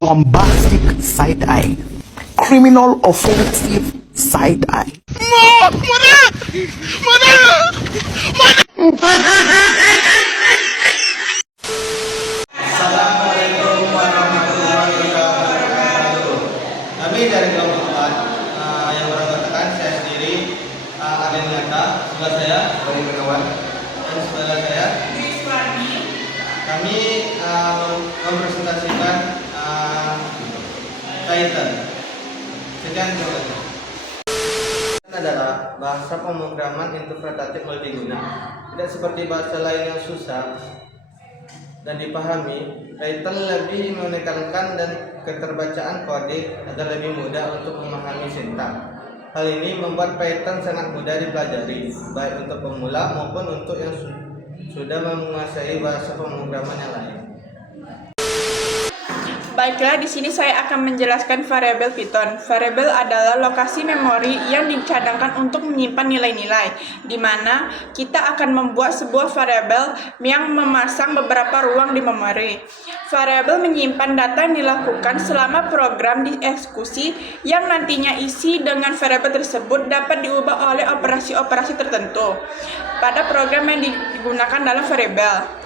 bombastic side eye, criminal offensive side eye. Assalamualaikum warahmatullahi wabarakatuh. Kami dari kelompok 4 yang beranggotakan saya sendiri, Aden Nyata, sebelah saya Bani Gunawan, dan sebelah saya kami mempresentasikan Titan. Sekian terima kasih. Adalah bahasa pemrograman interpretatif multiguna. Tidak seperti bahasa lain yang susah dan dipahami, Python lebih menekankan dan keterbacaan kode agar lebih mudah untuk memahami sintaks. Hal ini membuat Python sangat mudah dipelajari, baik untuk pemula maupun untuk yang sudah menguasai bahasa pemrograman yang lain. Baiklah, di sini saya akan menjelaskan variabel Python. Variabel adalah lokasi memori yang dicadangkan untuk menyimpan nilai-nilai, di mana kita akan membuat sebuah variabel yang memasang beberapa ruang di memori. Variabel menyimpan data yang dilakukan selama program dieksekusi, yang nantinya isi dengan variabel tersebut dapat diubah oleh operasi-operasi tertentu pada program yang digunakan dalam variabel.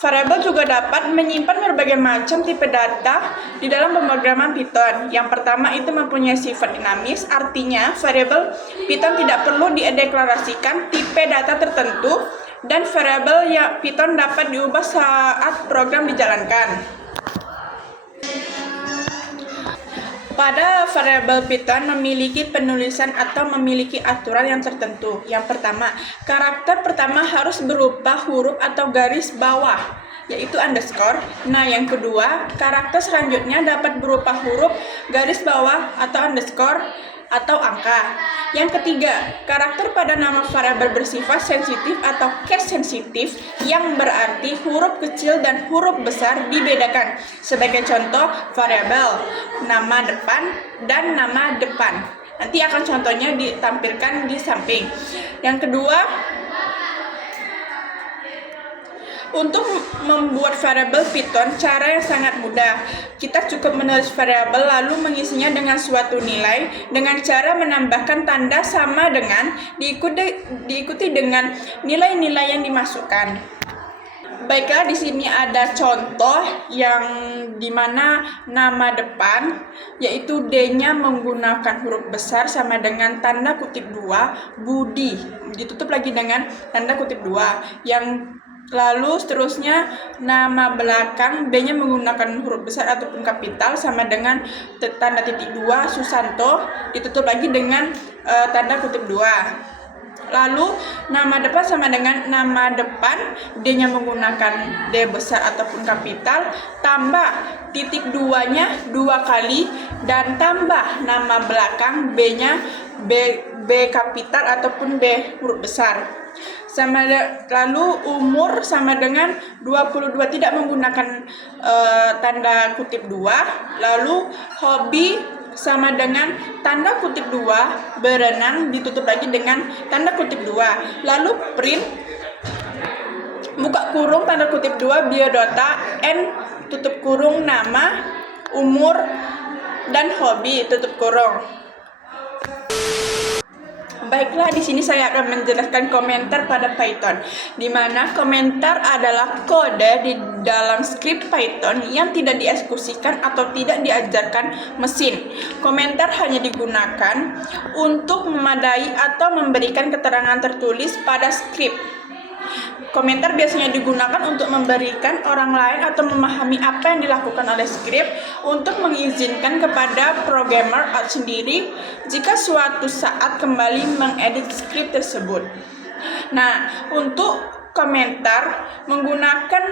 Variabel juga dapat menyimpan berbagai macam tipe data di dalam pemrograman Python. Yang pertama itu mempunyai sifat dinamis, artinya variabel Python tidak perlu dideklarasikan tipe data tertentu, dan variabel Python dapat diubah saat program dijalankan. Pada variabel Python memiliki penulisan atau memiliki aturan yang tertentu. Yang pertama, karakter pertama harus berupa huruf atau garis bawah, yaitu underscore. Nah, yang kedua, karakter selanjutnya dapat berupa huruf, garis bawah, atau underscore, atau angka. Yang ketiga, karakter pada nama variabel bersifat sensitif atau case sensitif, yang berarti huruf kecil dan huruf besar dibedakan. Sebagai contoh, variabel nama depan dan nama depan. Nanti akan contohnya ditampilkan di samping. Yang kedua, untuk membuat variabel Python, cara yang sangat mudah. Kita cukup menulis variabel lalu mengisinya dengan suatu nilai dengan cara menambahkan tanda sama dengan diikuti dengan nilai-nilai yang dimasukkan. Baiklah, di sini ada contoh yang dimana nama depan, yaitu D-nya menggunakan huruf besar sama dengan tanda kutip 2, Budi, ditutup lagi dengan tanda kutip 2. Lalu seterusnya nama belakang B-nya menggunakan huruf besar ataupun kapital sama dengan tanda titik 2, Susanto, ditutup lagi dengan tanda kutip 2. Lalu nama depan sama dengan nama depan, D-nya menggunakan D besar ataupun kapital, tambah titik 2-nya 2 kali, dan tambah nama belakang B-nya B kapital ataupun B huruf besar. Lalu umur sama dengan 22, tidak menggunakan tanda kutip 2. Lalu hobi sama dengan tanda kutip 2, berenang, ditutup lagi dengan tanda kutip 2. Lalu print, buka kurung, tanda kutip 2, biodata, N, tutup kurung, nama, umur, dan hobi, tutup kurung. Baiklah, di sini saya akan menjelaskan komentar pada Python, di mana komentar adalah kode di dalam skrip Python yang tidak dieksekusikan atau tidak diajarkan mesin. Komentar hanya digunakan untuk memadai atau memberikan keterangan tertulis pada skrip. Komentar biasanya digunakan untuk memberikan orang lain atau memahami apa yang dilakukan oleh skrip, untuk mengizinkan kepada programmer sendiri jika suatu saat kembali mengedit skrip tersebut. Nah, untuk komentar menggunakan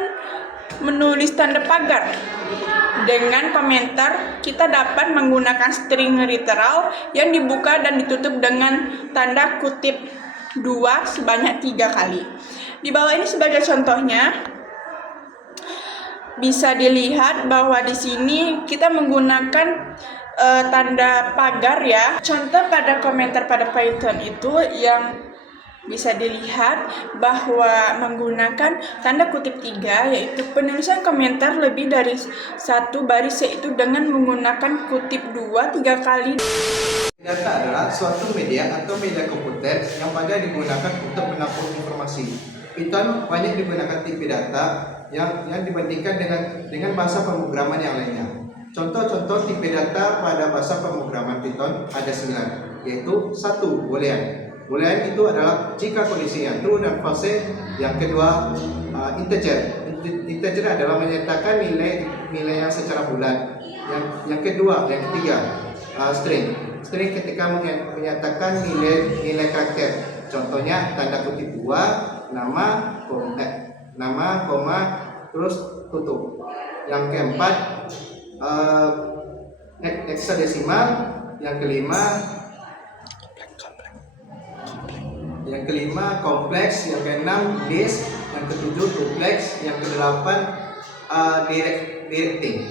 menulis tanda pagar. Dengan komentar, kita dapat menggunakan string literal yang dibuka dan ditutup dengan tanda kutip 2 sebanyak 3 kali. Di bawah ini sebagai contohnya, bisa dilihat bahwa di sini kita menggunakan tanda pagar ya. Contoh pada komentar pada Python itu yang Bisa dilihat bahwa menggunakan tanda kutip 3, yaitu penulisan komentar lebih dari satu baris, yaitu dengan menggunakan kutip 2 3 kali. Data adalah suatu media atau media komputer yang pada digunakan untuk menampung informasi. Python banyak digunakan tipe data yang dibandingkan dengan bahasa pemrograman yang lainnya. Contoh-contoh tipe data pada bahasa pemrograman Python ada 9, yaitu 1. Boolean. Boolean itu adalah jika kondisinya true dan false. Yang kedua, integer. Integer adalah menyatakan nilai yang secara bulat. Yang ketiga, string. String ketika menyatakan nilai karakter. Contohnya tanda kutip 2, nama, koma, terus tutup. Yang keempat, hexadesimal. Yang kelima kompleks. Yang keenam list. Yang ketujuh duplex. Yang kedelapan directing.